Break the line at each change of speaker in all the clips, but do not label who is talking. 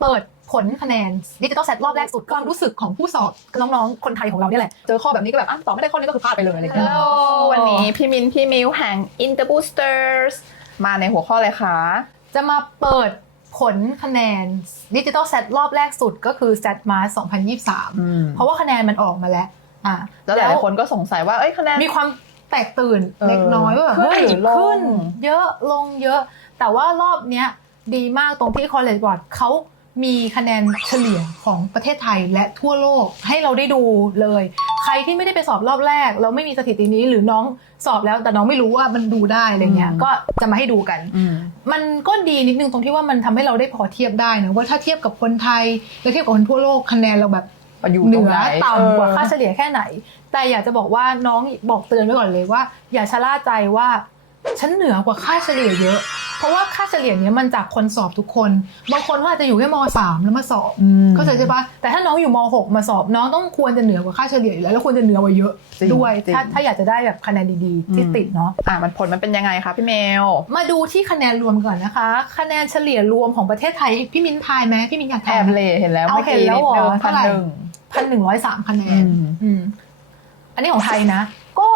เปิดผลคะแนนดิจิตอลเซตรอบแรกสุดความรู้สึกของผู้สอบน้องๆ คนไทยของเราเนี่ยแหละ เจอข้อแบบนี้ก็แบบอะตอบไม่ได้ข้อนี้ก็คือพลาดไปเลยอะไรอย่าง
ฮั
เงี้
ล
ย
โหลวันนี้พี่มินพี่มิวแห่ง In the Boosters มาในหัวข้อเลยค่ะ
จะมาเปิดผลคะแนนดิจิตอลเซตรอบแรกสุดก็คือ s ซ t m a 2023 เพราะว่าคะแนนมันออกมาแล้วอะ
แล้วหลายๆคนก็สงสัยว่าเอ้ยคะแนน
มีความแตกตื่น
เออ
เล็กน้อยว่าแบบ
ขึ้น
เฮ้ย
หรือลง
ขึ้น เยอะลงเยอะ แต่ว่ารอบเนี้ยดีมากตรงที่ College Board เขา มีคะแนนเฉลี่ยของประเทศไทยและทั่วโลกให้เราได้ดูเลย ใครที่ไม่ได้ไปสอบรอบแรกแล้วไม่มีสถิตินี้หรือน้องสอบแล้วแต่น้องไม่รู้ว่ามันดูได้อะไรเงี้ย
อืม
ก็จะมาให้ดูกัน
อืม
มันก็ดีนิดนึงตรงที่ว่ามันทำให้เราได้พอเทียบได้นะว่าถ้าเทียบกับคนไทยแล้วเทียบกับคนทั่วโลกคะแนนเราแบบ
อยู่
เห
ตร
นื
ง
อ
ไหน
ต่ำกว่า
เออ
ค่าเฉลี่ยแค่ไหน แต่อยากจะบอกว่าน้องบอกเตือนไว้ก่อนเลยว่า อย่าชะล่าใจว่าฉันเหนือกว่าค่าเฉลี่ยเยอะเพ ราะว่าค่าเฉลี่ยเนี้ยมันจากคนสอบทุกคน บางคนเขาอาจจะอยู่แค่มสามแล้วมาสอบ
อืม
เข้าใจใช่ปะแต่ถ้าน้องอยู่มหกมาสอบน้องต้องควรจะเหนือกว่าค่าเฉลี่ยอยู่แล้วแล้วควรจะเหนือกว่าเยอะ
จริง
ด้วย
จริง
ถ้าถ้าอยากจะได้แบบคะแนนดีๆ ที่
อืม
ติดเนาะ
อะมันผลมันเป็นยังไงคะพี่เมล
มาดูที่คะแนนรวมก่อนนะคะ คะแนนเฉลี่ยรวมของประเทศไทยพี่มิ้นทายไหมพี่มิ้นอยาก
แอ
ทาย
บ
ไหม
เลเห็นแล้ว
เอา
เมื่อกี้
เห็นแล้ว
นิดนึง
เหรอ
พั
เท่านไหร่
หนึ่ง
พันหนึ่งร้อยสามคะแนน
อืม
อืมอันนี้ของไทยนะ ก็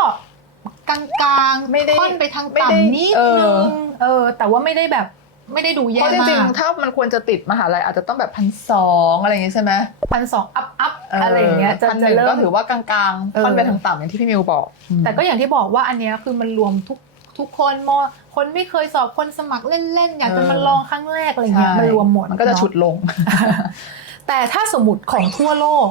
กลางๆ
ไม่ได้
ค่อนไปทาง
ไม่ได้
ต่ำนิด
เอ
นึ
อ
งเออ แต่ว่าไม่ได้แบบไม่ได้ดู
เพ
แย่
ราะจ
มา
ริง
ก
ๆถ้ามันควรจะติดมหาลัยอาจจะต้องแบบพันสองอะไรอย่างงี้ใช่ไหม
พันสองอัพอัพอะไรอย่างเงี้ยจะ
พันห
จะ
นึ่ง
เริ่
ก็
ม
ถือว่ากลางๆ
เออ
ค่อนไปทางต่ำอย่างที่พี่มิวบอก
แต่ก็อย่างที่บอกว่าอันเนี้ยคือมันรวมทุกทุกคนมคนไม่เคยสอบคนสมัครเล่นๆอยากจะมาลองครั้งแรกอะไรเงี้ย
ใช่
มันรวมหมด
มันก็จะ
เา
ฉุดลง
แต่ถ้าสมมติของทั่วโลก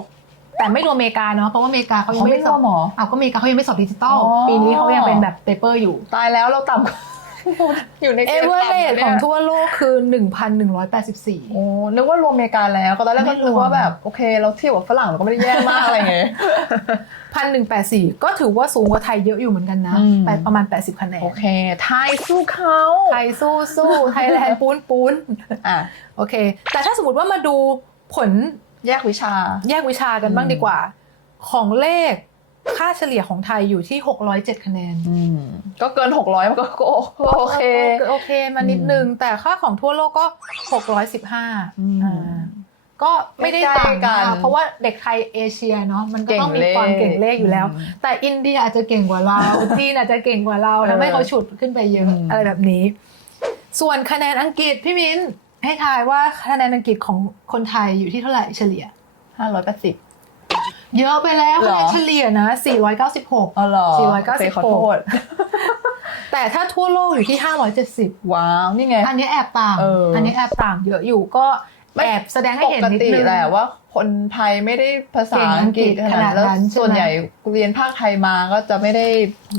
แต่ไม่รวมอเมริกาเนาะเพราะว่าอเมริกาเขายังไม่ได้สอบ
เขาไม่รวมเหรอ
อ้าวก็อเมริกาเขายังไม่สอบดิจิตอล
อ๋อ
ปีนี้เขายังเป็นแบบเปเปอร์อยู่
ตายแล้วเราต่ำ อยู่ใน
เอ
เกณฑ์
เวอร์
ต่ำ
เรท
นี่ย
ของทั่วโลกคือ 1,184
โอ้นึกว่ารวมอเมริกาแล้วก็ตอนแรกก็
ไม่รวม
นึกว่าแบบโอเค เราเทียบกับฝรั่งเราก็ไม่ได้แย่มากอะไรเงี้ย
1,184 ก็ถือว่าสูงกว่าไทยเยอะอยู่เหมือนกันนะ
อืม
ไปประมาณ 80 คะแนน
โอเค ไทยสู้เขา
ไทยสู้สู้ไทยแลนด์ปูนปูน
อะ
โอเค แต่ถ้าสมมติว่ามาดูผล
แยกวิชา
แยกวิชากันบ้าง
อืม
ดีกว่า ของเลขค่าเฉลี่ยของไทยอยู่ที่ 607 คะแนน
อืมก็เกินหกร้อยมันก็ก็ก็โอเค
โอเคมานิดนึง แต่ค่าของทั่วโลกก็ 615
อืม
อ่าก็ไม่ได้ต่าง
ใกล้ๆกั
มาก
น
เพราะว่าเด็กไทยเอเชียเนาะมันก็ต้องมี
เก่งเลข
ความเก่งเลขอยู่แล้ว
อืม
แต่อินเดียอาจจะเก่งกว่าเราจีนอาจจะเก่งกว่าเรา
เออ
ทำให้เขาฉุดขึ้นไปเยอะ
อืม
อะไรแบบนี้ ส่วนคะแนนอังกฤษพี่มิ้น ให้ทายว่าคะแนนอังกฤษของคนไทยอยู่ที่เท่าไหร่เฉลี่ย
ห้าร้อยแปดสิบ
เยอะไปแล้ว
เหร
คะ
อ
แนนเฉลี่ยนะ 496
อ๋อเหรอ
496
โอเคขอโทษ
แต่ถ้าทั่วโลกอยู่ที่ 570
ว้าว นี่ไง
อันนี้แอบต่าง
เอออั
อันนี้แอบต่างเยอะอยู่ก็
ไม่
แอบแสดงให้
ป
เห็น
ก
นิด
ติ
นึง
แหละว่า คนไทยไม่ได้ภาษา
เก่งอั
อั
ง
ง
ก
ก
ฤ
ฤ
ษ
ษขนาด
ขนาด
แล้ว
นั้นใช่ไหม
ส่วนใหญ่เรียนภาคไทยมาก็จะไม่ได้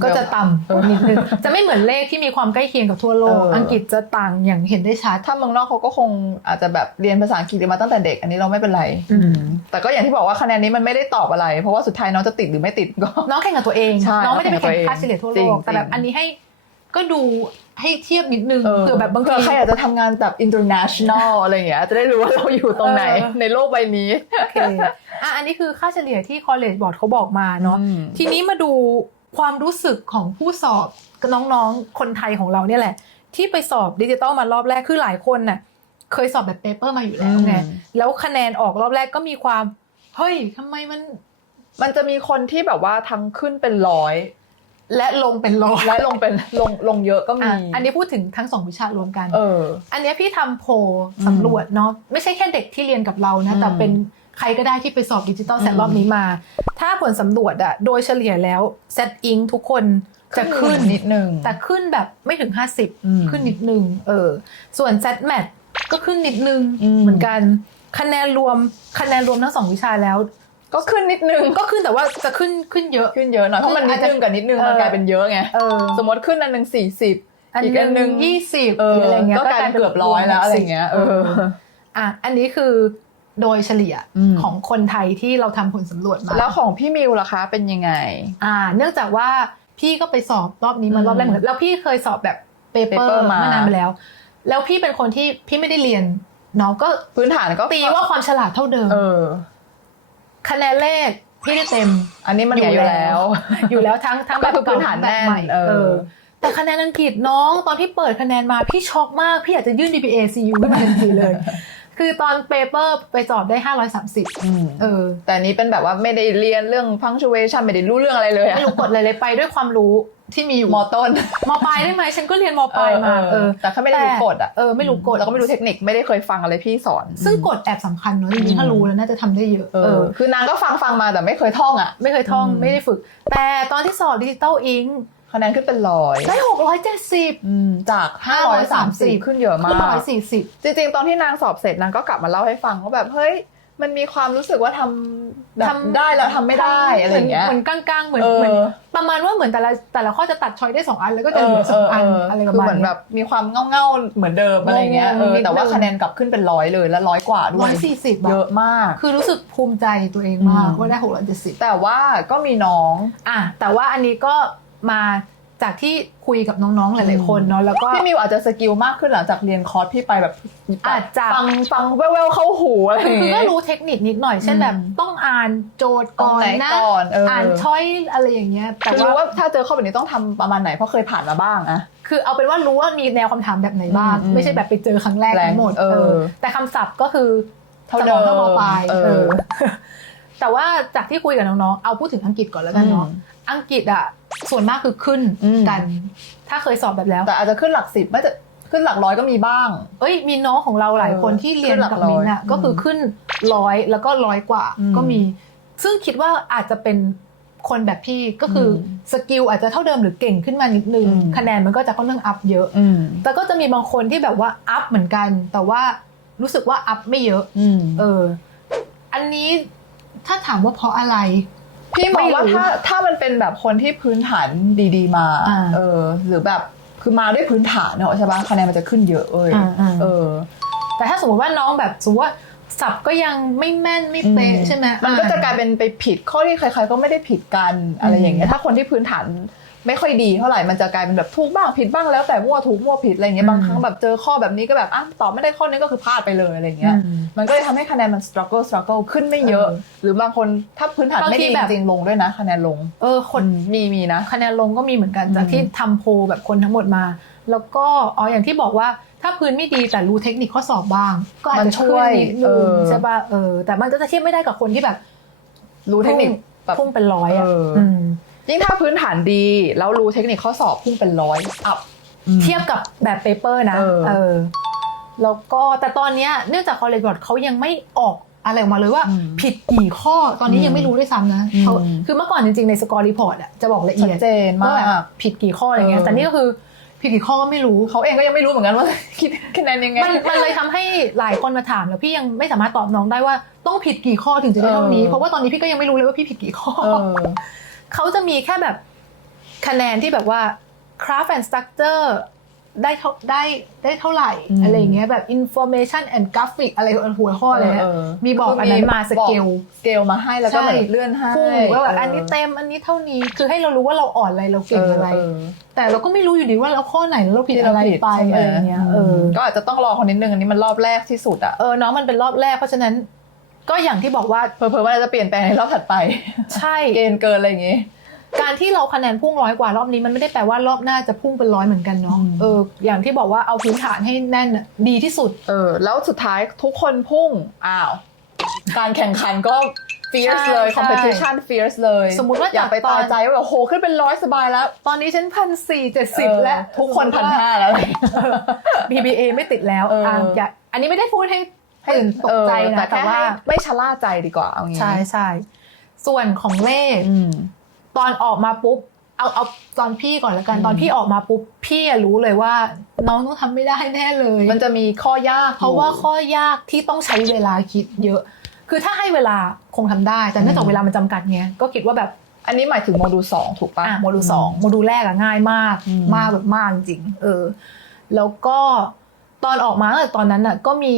ก็จะต่ำนิดนึงจะไม่เหมือนเลขที่มีความใกล้เคียงกับทั่วโลก
เอออั
อังกฤษจะต่างอย่างเห็นได้ชัด
ถ้าเมืองนอกเขาก็คงอาจจะแบบเรียนภาษาอังกฤษมาตั้งแต่เด็ก อันนี้เราไม่เป็นไร
อืม
แต่ก็อย่างที่บอกว่าคะแนนนี้มันไม่ได้ตอบอะไร เพราะว่าสุดท้ายน้องจะติดหรือไม่ติดก็
น้องแข่งกับตัวเอง
ใช่
น้องไม่ได้ไปแข่ง
น้องแข่งกับตัวเอง
ค่าเฉลี่ยทั่ว
จริ
โล
ง
กแต่แบบ
จริง
อันนี้ให้ก็ดู ให้เทียบนิดนึงเผื่อแบบบางที
เผื่อใครอยากจะทำงานแบบ international อะไรอย่างเงี้ยจะได้รู้ว่าเราอยู่ตรงไหน
เออ
ในโลกใบนี้
โอเคอะอันนี้คือค่าเฉลี่ยที่ College Board เขาบอกมาเนาะ
อืม
ทีนี้มาดูความรู้สึกของผู้สอบน้องๆ คนไทยของเราเนี่ยแหละ ที่ไปสอบดิจิตอลมารอบแรกคือหลายคนน่ะเคยสอบแบบเปเปอร์มาอยู่แล้วไง
อืม
แล้วคะแนนออกรอบแรกก็มีความ เฮ้ยทำไมมัน
มันจะมีคนที่แบบว่าทั้งขึ้นเป็นร้อย
และลงเป็นร้อย
และลงเป็นลงลงเยอะก็มี
อะอันนี้พูดถึงทั้งสองวิชารวมกัน
เออ
อันเนี้ยพี่ทำโพลสำรวจเนาะไม่ใช่แค่เด็กที่เรียนกับเรานะ
อืม
แต่เป็นใครก็ได้ที่ไปสอบดิจิตอลแซด
อืม
รอบนี้มา ถ้าผลสำรวจอะโดยเฉลี่ยแล้วแซดอิงทุกคนจะขึ้น
นิดนึง
แต่ขึ้นแบบไม่ถึง
อืม
50 ขึ้นนิดนึงเออส่วน z m a t ก็ขึ้นนิดนึง
อืม
เหมือนกันคะแนนรวมคะแนนรวมทั้งสองวิชาแล้ว
ก็ขึ้นนิดนึง
ก็ขึ้นแต่ว่าจะขึ้นขึ้นเยอะ
ขึ้นเยอะหน่อยเพราะมันนิดนึงกับนิดนึง
เออ
มันกลายเป็นเยอะไง
เออ
สมมติขึ้นอันหนึ่งสี่สิบ
อัน
อีก
ห
อันหนึ่
นึ่ง
ง
ยี่สิบ
เออ
หรืออะไรเงี้ย
ก็กลายเป็นเกือบร้อยแล้วอะไรเงี้ยเออ
อะอันนี้คือโดยเฉลี่ย
อืม
ของคนไทยที่เราทำผลสำรวจมา
แล้วของพี่มิวล่ะคะเป็นยังไง
อ่า เนื่องจากว่าพี่ก็ไปสอบรอบนี้มา
อืม
รอบแรกเหมือนกันแล้วพี่เคยสอบแบบเปเปอ
paper
ร์
มา
เมื่อนานมาแล้ว แล้วพี่เป็นคนที่พี่ไม่ได้เรียนเนาะก็
พื้นฐานก็
ตีว่าความฉลาดเท่าเดิม
เออ
คะแนนเลขพี่ได้เต็ม
อันนี้มันใหญ่อยู่แล้ว
อยู่แล้วทั้งทั้งแบบ
ก็คือพื้นฐาน
เก่แบบใหม่
แน่นเออ
แต่คะแนนอังกฤษน้องตอนที่เปิดคะแนนมาพี่ช็อกมาก พี่อยากจะยื่น DPA CU ขึ้นมาทันทีเลย คือตอนเปเปอร์ไปสอบได้ 530
อืม
เออ
แต่อันนี้เป็นแบบว่าไม่ได้เรียนเรื่อง punctuation ไม่ได้รู้เรื่องอะไรเลยอะ
ไม่รู้กฎอะไรเลยไปด้วยความรู้ที่มีอยู่
มอต้น
มปลายได้ไหมฉันก็เรียนมปลายมาเออ
แต่เขาไม่ได้รู้กฎอะ
เออไม่รู้กฎ
แล้วก็ไม่รู้เทคนิคไม่ได้เคยฟังอะไรพี่สอน
ซึ่งกฎแอบสำคัญเนอะจริงๆถ้ารู้แล้วน่าจะทำได้เยอะ
เอ
เอ
อ
อ
คือนางก็ฟังฟังมาแต่ไม่เคยท่องอะ
ไม่เคยท่อง
อืม
ไม่ได้ฝึก แต่ตอนที่สอบดิจิตอลอิง
คะแนนขึ้นเป็นร้อย
ได้หกร้อยเจ็ดสิบ
อืมจาก530ขึ้นเยอะมา
ขึ้นร้
ก
อยสี่สิบ
จริง ๆ ตอนที่นางสอบเสร็จนางก็กลับมาเล่าให้ฟังว่าแบบเฮ้ยมันมีความรู้สึกว่าทำแบบได้แล้วทำไม่ได้อะไรอย่างเงี้ย
เหมือนกลางๆเหมือน
เออ
เหมือนประมาณว่าเหมือนแต่ละแต่ละข้อจะตัดชอยได้สองอันแล้วก็จะเหลือสองอันอะไรประ
คือ
มาณ
เหมือนแบบมีความเง่าๆเหมือนเดิมอะไรเงี้ยเออแต่ว่าคะแนนกลับขึ้นเป็นร้อยเลยแล้วร้อยกว่าด้
ร้
ว
อยยสี่สิบ
เยอะมาก
คือรู้สึกภูมิใจตัวเองมาก
อืม
ว่าได้หกร้อยเจ็ดสิบ
แต่ว่าก็มีน้อง
อะแต่ว่าอันนี้ก็ มาจากที่คุยกับน้องๆ หลายๆ คนเนาะแล้วก็
พี่มิวอาจจะสกิลมากขึ้นหลังจากเรียนคอร์สพี่ไปแบบ
อาจจะ
ฟังฟังแว่วๆเข้าหูอะไรอ
คื
ย่าง
อ
เงี้
ก็
ย
รู้เทคนิคนิดหน่อยเช่น
อืม
แบบต้องอ่านโจทย์ก่อน
ตรงไหน
นะ
ก่อนเอออ่
อ่านช้อยอะไรอย่างเงี้ยแต่
คือ
ว่า
รู้ว่าถ้าเจอข้อแบบนี้ต้องทำประมาณไหนเพราะเคยผ่านมาบ้างอะ
คือเอาเป็นว่ารู้ว่ามีแนวคำถามแบบไหนบ้าง
อืม
ไม่ใช่แบบไปเจอครั้งแรก
แรง
ทั้งหมด
เออ
เออแต่คำศัพท์ก็คือ
เท่า
ส
เดิ
ม
ม
องเท่ามปลาย
เออ
เออแต่ว่าจากที่คุยกับน้องๆเอาพูดถึงอังกฤษก่อนแล้วกันเนาะ
อืม
อังกฤษอะ ส่วนมากคือขึ้น
อืม
กัน ถ้าเคยสอบแบบแล้ว
แต่อาจจะขึ้นหลักสิบไม่จะขึ้นหลักร้อยก็มีบ้าง
เอ้ยมีน้องของเราหลายคน
เออ
ที่เรียน
ขึ้นหลัก
กับมินท์อะ
ร้อย
ก็คือขึ้นร้อยแล้วก็ร้อยกว่า
อืม
ก็มี ซึ่งคิดว่าอาจจะเป็นคนแบบพี่ก็คืออ
ม
สกิลอาจจะเท่าเดิมหรือเก่งขึ้นมานิดนึง
อืม
คะแนนมันก็จะค่อนข้างอัพเยอะ
อืม
แต่ก็จะมีบางคนที่แบบว่าอัพเหมือนกัน แต่ว่ารู้สึกว่าอัพไม่เยอะ
อืม
เออ อันนี้ถ้าถามว่าเพราะอะไร
พี่มองว่า
ไม่รู้
ถ้าถ้ามันเป็นแบบคนที่พื้นฐานดี ๆมา
อ่า
เออ หรือแบบคือมาด้วยพื้นฐานเนอะใช่ปะคะแนนมันจะขึ้นเยอะเอ้ย
อ่าอ่า
เออ
แต่ถ้าสมมติว่าน้องแบบสมมติว่าสับก็ยังไม่แม่นไม่เป๊ะ
อืม
ใช่ไหม
มันก็จะก
อ่
ลายเป็นไปผิดข้อที่ใครๆก็ไม่ได้ผิดกันอะไรอย่างเงี้ยถ้าคนที่พื้นฐาน ไม่ค่อยดีเท่าไหร่มันจะกลายเป็นแบบถูกบ้างผิดบ้างแล้วแต่มั่วถูกมั่วผิดอะไรเงี้ยบางครั้งแบบเจอข้อแบบนี้ก็แบบอะตอบไม่ได้ข้อนี้ก็คือพลาดไปเลยอะไรเงี้ย
อืม
มันก็เลยทำให้คะแนนมัน struggle struggle ขึ้นไม่เยอะ
เออ
หรือบางคนถ้าพื้นฐาน
บาง
ไม่
ที
ดี
แบบ
จริงๆลงด้วยนะคะแนนลง
เออคน
มีมีนะ
คะแนนลงก็มีเหมือนกันจาก
อืม
ที่ทำโพลแบบคนทั้งหมดมา แล้วก็อ๋ออย่างที่บอกว่าถ้าพื้นไม่ดีแต่รู้เทคนิคข้อสอบบ้าง ก็อาจจะช่วยนิดนึงใช่ป่ะเออแต่มันก็จะเทียบไม่ได้กับคนที่แบบ
รู้เทคนิคแบบ
พุ่งเป็นร้อยอะ
เอออื
ม
ยิ่งถ้าพื้นฐานดี แล้วรู้เทคนิคข้อสอบพุ่งเป็นร้อยอัพ
เทียบกับแบบเปเปอร์นะ
เออ
เออ แล้วก็แต่ตอนเนี้ยเนื่องจากคอลเลจบอร์ดเขายังไม่ออกอะไรออกมาเลยว่า
อืม
ผิดกี่ข้อตอนนี้
อืม
ยังไม่รู้ด้วยซ้ำนะ
อืม
เขาคือเมื่อก่อนจริงๆ ในสกอร์รีพอร์ตอะจะบอกละ
ชั
เอี
ด
ยด
เจนมา
ว่าแบบ
ก
ผิดกี่ข้ออะไรเงี้ย
เออ
แต่นี่ก็คือผิดกี่ข้อก็ไม่รู้
เขาเองก็ยังไม่รู้เหมือนกันว่า คิดคะแนนยังไง
มันมันเลยทำให้หลายคนมาถามแล้วพี่ยังไม่สามารถตอบน้องได้ว่าต้องผิดกี่ข้อถึงจะได้เท่านี้
เออ
เพราะว่าตอนนี้พี่ก็ยังไม่รู้เลยว่าพี่ผิดกี่ข้อ
เออ
เขาจะมีแค่แบบคะแนนที่แบบว่า craft and structure ได้เท่าได้ได้เท่าไหร่
อืม
อะไรอย่างเงี้ยแบบ information and graphic อะไรหัวข้ออะไรเนี่ย
เออ
มีบอกอันนั้นมาสเกล
สเกลมาให้แล้วก็
ใช่
เหมือนเลื่อนให้
พุ่งว่าแบบ
เอั
นนี้เต็มอันนี้เท่านี้คือให้เรารู้ว่าเราอ่อนอะไรเราเก่งอะไร
เออ
แต่เราก็ไม่รู้อยู่ดีว่าเราข้อไหนแล้วเราผิด
ที่
อะไร
เราผิด
ไป
ใช่หม
อะไรอย่างเงี้ยเออ
ก็อาจจะต้องรอคนนิดนึงอันนี้มันรอบแรกที่สุดอะ
เออน้องมันเป็นรอบแรกเพราะฉะนั้น ก็อย่างที่บอกว่า
เผลอๆว่าจะเปลี่ยนแปลงในรอบถัดไป
ใช่
เกณฑ์เกินอะไรอย่างงี้
การที่เราคะแนนพุ่งร้อยกว่ารอบนี้มันไม่ได้แปลว่ารอบหน้าจะพุ่งเป็นร้อยเหมือนกันเนาะ
อืม
เอออย่างที่บอกว่าเอาพื้นฐานให้แน่นน่ะดีที่สุด
เออ แล้วสุดท้ายทุกคนพุ่งอ้าว การแข่งขันก็ fierce
ใช่
เลย
ใช่
competition fierce เลย
สมมุติว่า
อย่าไป
จากต
ตา
อน
ใจว่าแบบโหขึ้นเป็นร้อยสบายแล้ว
ตอนนี้ฉันพันสี่เจ็ดสิบ
เออ
แล้ว
ทุกคนพันห้าแล้ว
BBA ไม่ติดแล้ว
เอออะ
อย่าอันนี้ไม่ได้พูดให้ ตื่นตกใจ
เออ
นะ
แต่
แต่
แค่
ว่า
ให้ไม่ชะล่าใจดีกว่าเอางี้
ใช่ใช่ส่วนของเลข
อืม
ตอนออกมาปุ๊บเอาเอาตอนพี่ก่อนละกัน
อืม
ตอนพี่ออกมาปุ๊บพี่อะรู้เลยว่า น้องต้องทำไม่ได้แน่เลย
มันจะมีข้อยาก
เพราะว่า
อยู่
ข้อยากที่ต้องใช้เวลาคิดเยอะ คือถ้าให้เวลาคงทำได้ แต่เนื่องจาก
อืม
เวลามันจำกัดไงก็คิดว่าแบบ
อันนี้หมายถึงโมดูลสองถูกปะ
อะโมดูลสองโมดูลแรกอะง่ายมาก
อืม
มากแบบมากจริงๆเออ แล้วก็ตอนออกมาตั้งแต่ตอนนั้นอะก็มี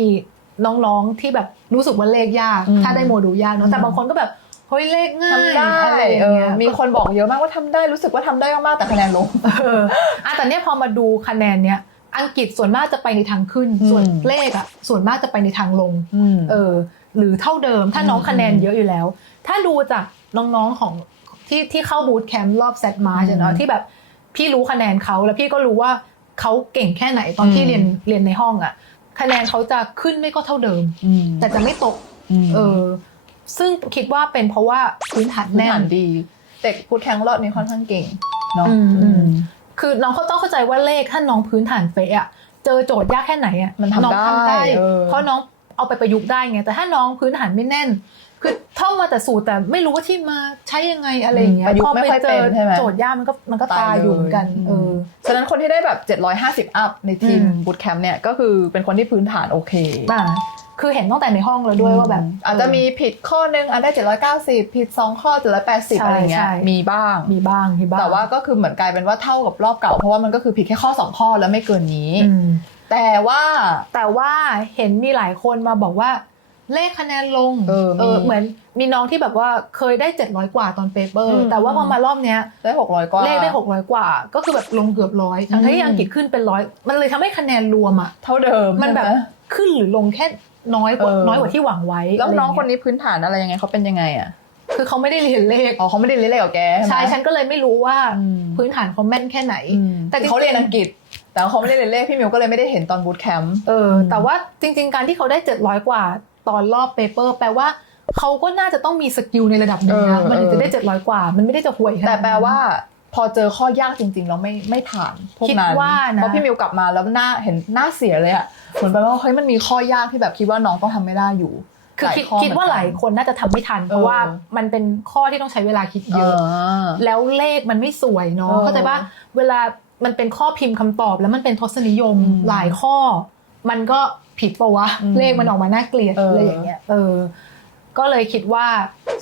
น้องๆที่แบบรู้สึกว่าเลขยาก ถ้าได้โมดูลยากเนาะแต่บางคนก็แบบเฮ้ยเลขง่าย
ทำได้
อะไรอ
เอย่างอ
เงี้ย
มีคนบอกเยอะมากว่าทำได้รู้สึกว่าทำได้มากๆแต่คะแนนลง
เอออะแต่เนี้ยพอมาดูคะแนนเนี้ยอังกฤษส่วนมากจะไปในทางขึ้น
อืม
ส่วนเลขอะส่วนมากจะไปในทางลง
อืม
เออหรือเท่าเดิมถ้าน้อง
อืม
คะแนนเยอะอยู่แล้ว ถ้าดูจากน้องๆของที่ที่เข้าบูตแคมป์รอบเซตมาร์ช
อืม
เนาะที่แบบพี่รู้คะแนนเขาแล้วพี่ก็รู้ว่าเขาเก่งแค่ไหนตอนที่
อืม
เรียนเรียนในห้องอะ คะแนนเขาจะขึ้นไม่ก็เท่าเดิม
อืม
แต่จะไม่ตก
ม
เออซึ่งคิดว่าเป็นเพราะว่าพื้นฐาน
พื้น
แน่
ฐาน
น
ดี เด็กพูดแข่งรอดนี้ค่อนข้างเก่งเนาะ
อืมอืม
อืม
คือน้องเขาต้องเข้าใจว่าเลขถ้าน้องพื้นฐานเป๊ะอะเจอโจทย์ยากแค่ไหนอะ
มันทำ
น้องทำ
ได้
ได้
เออ
เพราะน้องเอาไปประยุกต์ได้ไงแต่ถ้าน้องพื้นฐานไม่แน่น คือท่องมาแต่สูตรแต่ไม่รู้ว่าที่มาใช้ยังไงอะไรอย่างเงี้ย
ประยุก
พอ
ต์ไม่
ไป
ค่อย
เจ
เป็น
อ
ใช่ไหม
โจทย์ยากมันก็มันก็ตายอยู่เหมือนกันเออ
ฉะนั้นคนที่ได้แบบ 750 อัพในทีม
อืม
บูตแคมป์เนี่ยก็คือเป็นคนที่พื้นฐานโอเค
อะคือเห็นตั้งแต่ในห้องแล้วด้วยว่าแบบ
อาจจะมีผิดข้อนึงอาจได้ 790 ผิด 2 ข้อ 780 อะไรเงี้ย
ใช่
มีบ้าง
มีบ้างมีบ้าง
แต่ว่าก็คือเหมือนกลายเป็นว่าเท่ากับรอบเก่า เพราะว่ามันก็คือผิดแค่ข้อ 2 ข้อแล้วไม่เกินนี้
อืม
แต่ว่า
แต่ว่าเห็นมีหลายคนมาบอกว่า เลขคะแนนลง
เออมี
เหมือนมีน้องที่แบบว่าเคยได้ 700 กว่าตอนเปเปอร์
อืม
แต่ว่าพอมารอบเนี้ย
ได้ 600 กว่า
เลขได้ 600 กว่า ก็คือแบบลงเกือบร้อยทั้งที่
อืม
อังกฤษขึ้นเป็นร้อยมันเลยทำให้คะแนนรวมอะ
เท่าเดิม
มันแบบ
ใช่ไห
ขึ้นหรือลงแค่น้อยกว่า
เออ
น้อยกว่าที่หวังไว้
แล้วน้องะ
ไร
คนนี้พื้นฐานอะไรยังไงเขาเป็นยังไงอะ
คือเขาไม่ได้เรียนเลข
อ๋อเขาไม่ได้เรียนเลขกับแกใช่ไหม
ใช่ฉันก็เลยไม่รู้ว่า
อืม
พื้นฐานเขาแม่นแค่ไหน
อืม
แต่จริงๆ
เขาเรียนอังกฤษ แต่เขาไม่ได้เรียนเลขพี่มิวก็เลยไม่ได้เห็นตอนบูตแคมป์
เออ แต่ว่าจริง ๆ การที่เขาได้700กว่า ตอนรอบเปเปอร์แปลว่าเขาก็น่าจะต้องมีสกิลในระดับหนึ่งนะ
เออ
มันถึง
เออ
จะได้700กว่า มันไม่ได้จะห่วยขนาด
แต่
นั้น
แปลว่า พอเจอข้อยากจริงๆแล้วไม่ไม่ผ่านพวก
คิด
นั้น
ว่านะ
เพราะพี่มิวกลับมาแล้วหน้าเห็นหน้าเสียเลยอะเหมือนแปลว่าเฮ้ยมันมีข้อยากที่แบบคิดว่าน้องต้องทำไม่ได้อยู่
คือคิด
ข้อ
คิดว่าหลาย
เมือนกัน
คนน่าจะทำไม่ทัน เพราะ
เออ
ว่ามันเป็นข้อที่ต้องใช้เวลาคิดเยอะาแล้วเลขมันไม่สวยเนาะ
เออ
เข้าใจป่ะเวลามันเป็นข้อพิมพ์คำตอบแล้วมันเป็นทศนิยม
อืม
หลายข้อ มันก็ผิดปะวะ
อืม
เลขมันออกมาน่าเกลียด
เอออ
อะไรอย่างเงี้ยเออ ก็เลยคิดว่า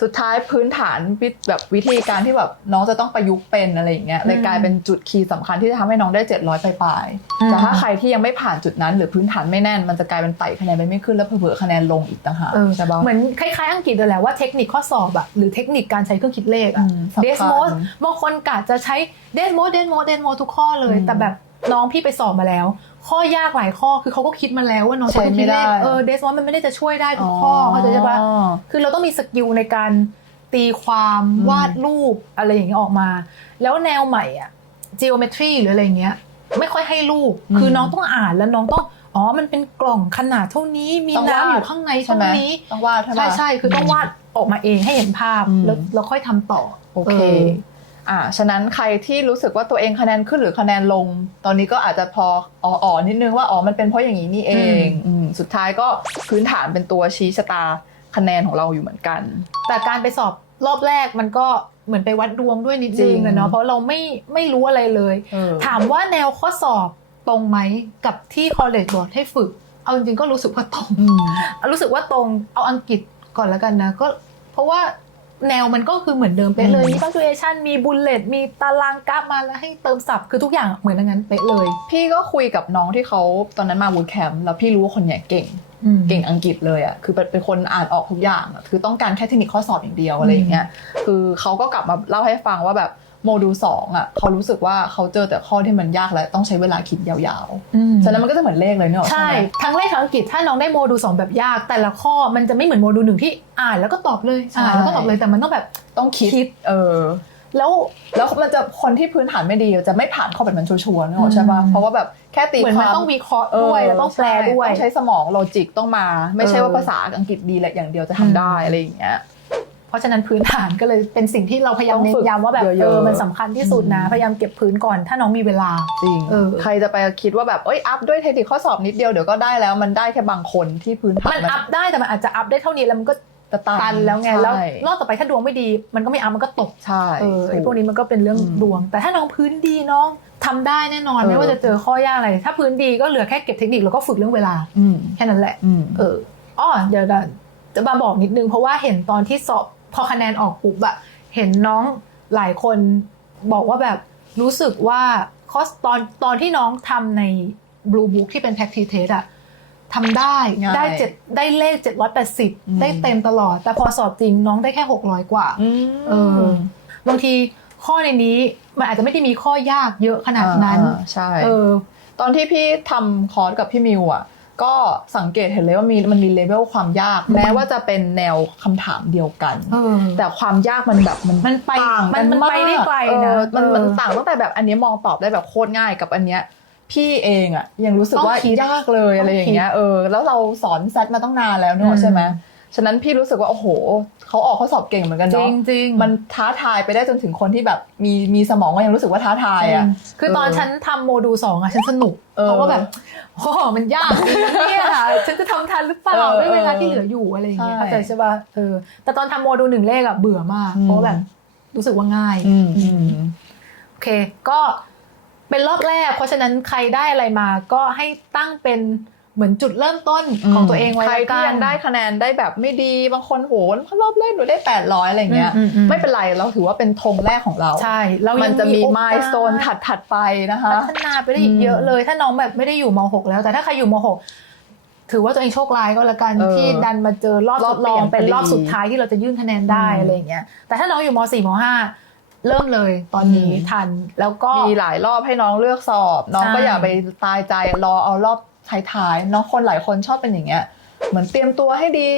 สุดท้ายพื้นฐานวิแบบวิธีการที่แบบน้องจะต้องประยุกต์เป็นอะไรอย่างเงี้ย
อืม
เลยกลายเป็นจุดคีย์สำคัญที่จะทำให้น้องได้ 700ปลาย
อืม
ๆแต่ถ้าใครที่ยังไม่ผ่านจุดนั้น หรือพื้นฐานไม่แน่น มันจะกลายเป็นไต่คะแนนไปไม่ขึ้นแล้วเผลอๆคะแนนลงอีกต่างหาก
เออ
ใช่ปะ
เหมือนคล้ายๆอังกฤษเลยแหละว่าเทคนิคข้อสอบอะหรือเทคนิคการใช้เครื่องคิดเลขอะ
อืมสำคัญ
เดสโมสบางคนกะจะใช้เดสโมสเดสโมสเดสโมสทุกข้อเลย
อืม
แต่แบบน้องพี่ไปสอบมาแล้ว ข้อยากหลายข้อคือเขาก็คิดมาแล้วว่าน้องใช้เครื่องคิดเลข
ใช้ไม่ได้
เออเดสโมสมันไม่ได้จะช่วยได้ทุกข้อเข้าใจใช่ปะ
อ๋อ
คือเราต้องมีสกิลในการตีความ
อืม
วาดรูปอะไรอย่างเงี้ยออกมา แล้วแนวใหม่อะ geometry หรืออะไรเงี้ย ไม่ค่อยให้รูป
อืม
คือน้องต้องอ่านแล้วน้องต้องอ๋อมันเป็นกล่องขนาดเท่านี้มี
ต้องวาด
น้ำอยู่ข้างใน
ใช่
เท่า
ไหม
นี้
ต้องวาดใช่ปะ
ใช่ใช่คือต้องวาดออกมาเองให้เห็นภาพ
อืม
แล้วแล้วค่อยทำต่อ
โอเค อ่าฉะนั้นใครที่รู้สึกว่าตัวเองคะแนนขึ้นหรือคะแนนลง ตอนนี้ก็อาจจะพออ๋อๆนิดนึงว่าอ๋อมันเป็นเพราะอย่างนี้นี่เองอืมสุดท้ายก็พื้นฐานเป็นตัวชี้ชะตาคะแนนของเราอยู่เหมือนกัน
แต่การไปสอบรอบแรกมันก็เหมือนไปวัดดวงด้วยนิด
จริ
นึ
ง
งอะเนาะเพราะเราไม่ไม่รู้อะไรเลย
เออ
ถามว่าแนวข้อสอบตรงไหมกับที่ college board ให้ฝึก เอาจริงๆก็รู้สึกว่าตรง
อืม
รู้สึกว่าตรงเอาอังกฤษก่อนแล้วกันนะก็เพราะว่า แนวมันก็คือเหมือนเดิมเป๊ะเลย
อืม
มี punctuation มี bullet มีตารางกราฟมาแล้วให้เติมศัพท์คือทุกอย่างเหมือนอย่างนั้นเป๊ะเลย
พี่ก็คุยกับน้องที่เขาตอนนั้นมาบูตแคมป์แล้วพี่รู้ว่าคนเนี้ยเก่งเก่งอังกฤษเลยอะ คือเป็นเป็นคนอ่านออกทุกอย่างอะคือต้องการแค่เทคนิคข้อสอบอย่างเดียวอะไรอย่างเงี้ย คือเขาก็กลับมาเล่าให้ฟังว่าแบบ โมดูลสองอะเขารู้สึกว่าเขาเจอแต่ข้อที่มันยากและต้องใช้เวลาคิดยาว
อืม
ๆฉะนั้นมันก็จะเหมือนเลขเลยเนอะ
ใช่
ไหม
ทั้งเลขทั้งอังกฤษถ้าน้องได้โมดูลสองแบบยาก แต่ละข้อมันจะไม่เหมือนโมดูลหนึ่งที่อ่านแล้วก็ตอบเลย
ใช่
อ่านแล้วก็ตอบเลยแต่มันต้องแบบ
ต้องคิด
คิด
เออ
แล้ว
แล้วมันจะคนที่พื้นฐานไม่ดีจะไม่ผ่านข้อแบบนั้นชัวร์ๆเน
อื
อะ
ม
ใช่ปะเพราะว่าแบบแค่ตี
เหมือน
ค
มัน
วาม
ต้องวิเคราะห์ด้วยแล้วต้องแปลด้วย
ใช่ต้องใช้สมองโลจิกต้องมา ไม่ใช่ว่า
เออ
ภาษาอังกฤษดีแหละอย่างเดียวจะทำได้อะไรอย่างเงี้ย
เพราะฉะนั้นพื้นฐานก็เลยเป็นสิ่งที่เราพยายาม
ต้อง
เน้
ฝึก
นย้ำว่าแบบ
เยอะๆ
เออมันสำคัญที่สุดนะ
อืม
พยายามเก็บพื้นก่อนถ้าน้องมีเวลา
จริง
เออ
ใครจะไปคิดว่าแบบเอ้ยอัพด้วยเทคนิคข้อสอบนิดเดียวเดี๋ยวก็ได้แล้วมันได้แค่บางคนที่พื้นฐาน
มันอัพได้แต่มันอาจจะอัพได้เท่านี้แล้วมันก็
จะตัน
ตันแล้วไงแล้ว
ใช่
รอบต่อไปถ้าดวงไม่ดี มันก็ไม่อัพมันก็ตก
ใช่
เออไอ้
ถูก
พวกนี้มันก็เป็นเรื่อง
อืม
ดวง แต่ถ้าน้องพื้นดีน้องทำได้แน่นอน
เออ
ไม่ว่าจะเจอข้อยากอะไรถ้าพื้นดีก็เหลือแค่เก็บเทคนิคแล้วก็ฝึกเรื่องเวลา
อืม
แค่นั้นแหละ
อืม
เอออ้อเดี๋ยวนะจะมาบอกนิดนึงเพราะว่าเห็นตอนที่สอบ พอคะแนนออกปุ๊บอะเห็นน้องหลายคนบอกว่าแบบรู้สึกว่าคอสตอนตอนที่น้องทำใน Blue Book ที่เป็น practice test อะทำได้
ง่าย
ได้เจ็ดได้เลข
อืม
780 ได้เต็มตลอด แต่พอสอบจริงน้องได้แค่ 600 กว่า
อื
เออบางทีข้อในนี้มันอาจจะไม่ได้มีข้อยากเยอะขนาดนั้น
อ่าใช่
เออ
ตอนที่พี่ทำคอร์สกับพี่มิวอะ ก็สังเกตเห็นเลยว่ามีมันมีเลเวลความยาก
อืม
แม้ว่าจะเป็นแนวคำถามเดียวกัน
เออ
แต่ความยากมันแบบมัน
มันไป
ต่างกัน
มัน
มาก
ไปได้ไกลนะ
เออมัน
เออ
มันต่างตั้งแต่แบบอันเนี้ยมองตอบได้แบบโคตรง่ายกับอันเนี้ยพี่เองอะยังรู้สึกว่า
ต้องคิด
ยากเลยอะไรอย่างเงี้ยเออแล้วเราสอนแซดมาตั้งนานแล้วเน
อื
อะ
ม
ใช่ไหม ฉะนั้นพี่รู้สึกว่าโอ้โหเขาออกข้อสอบเก่งเหมือนกัน
จริ
เนาะ
งจริง
มันท้าทายไปได้จนถึงคนที่แบบมีมีสมองก็ยังรู้สึกว่าท้าทายอะ
คือตอน
เออ
ฉันทำโมดูลสองอะฉันสนุก
เออ
เพราะว่าแบบโอ้โหมันยากจริงนะเนี่ยฉันจะทำทันหรือเปล่า
เออ
ด้วยเวลาที่เหลืออยู่อะไรอย่างเงี้ย
ใช่
เข้าใจใช่ป่ะเออแต่ตอนทำโมดูลหนึ่งเลขอะเบื่อมาก
อืม
เพราะว่าแบบรู้สึกว่าง่าย
อืมอืม
โอเค ก็เป็นรอบแรก เพราะฉะนั้นใครได้อะไรมาก็ให้ตั้งเป็น เหมือนจุดเริ่มต้นของตัวเองไว้
ใคร
แล้วกั
ที่
น
ยังได้คะแนนได้แบบไม่ดีบางคนโหรอบแรกหนูได้แปดร้อยอะไรเงี้ย
อืมอืมอืม
ไม่เป็นไรเราถือว่าเป็นธงแรกของเรา
ใช่เรา
มั
ยั
น
ง
จะมี
โอกาส
มายส t ตนถัดถัดๆไปนะคะ
พัฒนาไปได้อีกเยอะเลย ถ้าน้องแบบไม่ได้อยู่ม .6 แล้วแต่ถ้าใครอยู่ม .6 ถือว่าตัวเองโชคร้ายก็แล้วกัน
เออ
ที่ดันมาเจอรอบ
ร
ท
อบ
ดลอง
เปลี่ยน
เป็น
พอดี
รอบสุดท้ายที่เราจะยื่นคะแนนได้
อืม
อะไรอย่างเงี้ยแต่ถ้าน้องอยู่ม .4 ม .5 เริ่มเลยตอนนี้
อืม
ทันแล้วก็
มีหลายรอบให้น้องเลือกสอบ น้องก็
ใช่
อย่าไปตายใจรอเอารอบ ท้ายๆน้องคนหลายคนชอบเป็นอย่างเงี้ยเหมือนเตรียมตัวให้ดี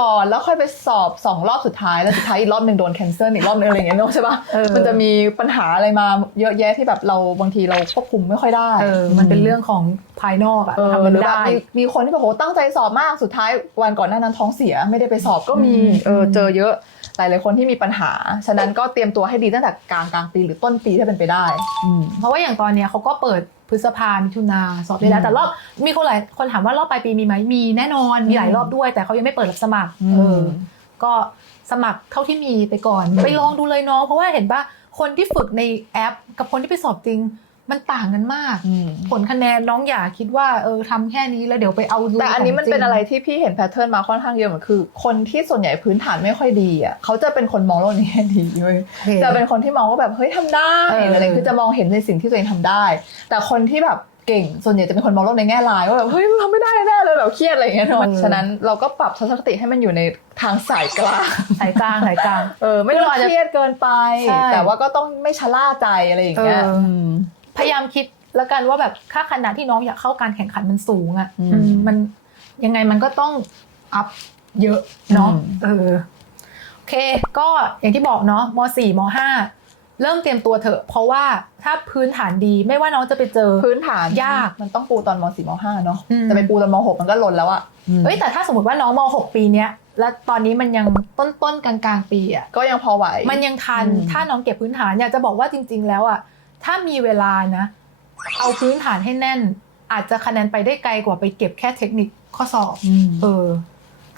ก่อนแล้วค่อยไปสอบสองรอบสุดท้ายแล้วสุดท้ายอีกรอบหนึ่งโดนแคนเซิลอีกรอบหนึงอะไรอย่างเงี้ยเนอะใช่ปะ
เออ
มันจะมีปัญหาอะไรมาเยอะแยะที่แบบเราบางทีเราควบคุมไม่ค่อยได้
เออมันเป็นเรื่องของภายนอกอะ
เออ
ทำมัน
หรือแบบ
ได้
มีมีคนที่แบบโหตั้งใจสอบมากสุดท้ายวันก่อนหน้านั้นท้องเสียไม่ได้ไปสอบก็มี
อืม
เออเจอเยอะหลายหลายๆคนที่มีปัญหา ฉะนั้นก็เตรียมตัวให้ดีตั้งแต่กลางกลางปีหรือต้นปีถ้าเป็นไปได้อืม
เพราะว่าอย่างตอนเนี้ยเขาก็เปิด พฤษภามิถุนาสอบได้แล้
อื
ว
ม
แต่รอบมีคนหลายคนถามว่ารอบปลายปีมีไหมมีแน่นอนมีหลายรอบด้วย แต่เขายังไม่เปิดรับสมัคร
อืม
เออก็สมัครเท่าที่มีไปก่อน ไปลองดูเลยน้องเพราะว่าเห็นปะคนที่ฝึกในแอป กับคนที่ไปสอบจริง มันต่างกันมาก
อืม
ผลคะแนนน้องอย่าคิดว่าเออทำแค่นี้แล้วเดี๋ยวไปเอาดู
แต่อันนี้มัน
ขงจง
เป็นอะไรที่พี่เห็นแพทเทิร์นมาค่อนข้างเยอะเหมือนคือ คนที่ส่วนใหญ่พื้นฐานไม่ค่อยดีอะเขาจะเป็นคนมองโลกในแง่ดีเว้ย
โอเค
จะเป็นคนที่มองว่าแบบเฮ้ยทำได้
เอออ
อะไรคือจะมองเห็นในสิ่งที่ตัวเองทำได้ แต่คนที่แบบเก่ง ส่วนใหญ่จะเป็นคนมองโลกในแง่ร้ายว่าแบบเฮ้ยมันทำไม่ได้แน่เลยแบบเครียดอะไรอย่างเงี้ยเนอะฉะนั้นเราก็ปรับทัศนคติให้มันอยู่ในทางสายกลาง
สายกลางสายกลาง
เออไม่ต้อง
คือเราอาจจะ
เครียดเกินไป
ใช่
แต่ว่าก็ต้องไม่ชะล่าใจอะไรอย่างเงี้ย
เอออื
ม
พยายามคิดแล้วกันว่าแบบค่าคณะที่น้องอยากเข้าการแข่งขันมันสูงอะ่ะ
อืม
อืมมันยังไงมันก็ต้องอัพเยอะเนาะ
อืม
เออโอเค ก็อย่างที่บอกเนาะมสี่มห้าเริ่มเตรียมตัวเถอะ เพราะว่าถ้าพื้นฐานดีไม่ว่าน้องจะไปเจอ
พื้นฐาน
ยาก
มันต้องปูตอนมสี่มห้าเนาะ
อืม
จะไปปูตอนมหกมันก็หล่นแล้วอะ
เอ้ยแต่ถ้าสมมติว่าน้องมหกปีเนี้ยแล้วตอนนี้มันยังต้นต้นๆกลางกลางๆปีอะ่ะ
ก็ยังพอไหว
มันยังทัน
อืม
ถ้าน้องเก็บพื้นฐานอยากจะบอกว่าจริง ๆ แล้วอะ ถ้ามีเวลานะ เอาพื้นฐานให้แน่น อาจจะคะแนนไปได้ไกลกว่าไปเก็บแค่เทคนิคข้อสอบเออ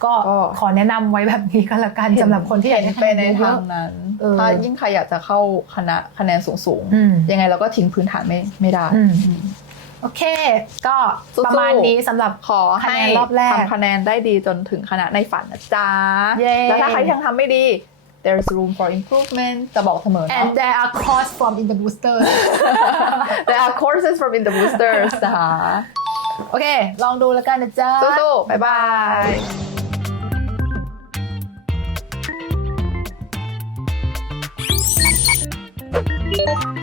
ก็
ก็
ขอแนะนำไว้แบบนี้ก็แล้วกันสำหรับคนที่อยาก
เห็
ได้
น
คะ
ไป
แนน
ใน
เย
ทา
อะ
งนั้น
เออ
ถ้ายิ่งใครอยากจะเข้าคณะคะแนนสูง
อืม
ๆยังไงเราก็ทิ้งพื้นฐานไม่ไม่ได้
อืมโอเค ก็
สู้ๆ
ประมาณนี้สำหรับ
ขอให้
คะแนนรอบแรก
ทำคะแนนได้ดีจนถึงคณะในฝันนะจ๊ะ
เย้
แล้วถ้าใครที่ยังทำไม่ดี there's room for improvement จะบอกเสมอเนาะ
and there are course from in the booster
there are courses from in the boosters นะคะ
โอเค ลองดูแล้วกันนะจ๊ะ
สู้ๆ บ๊ายบาย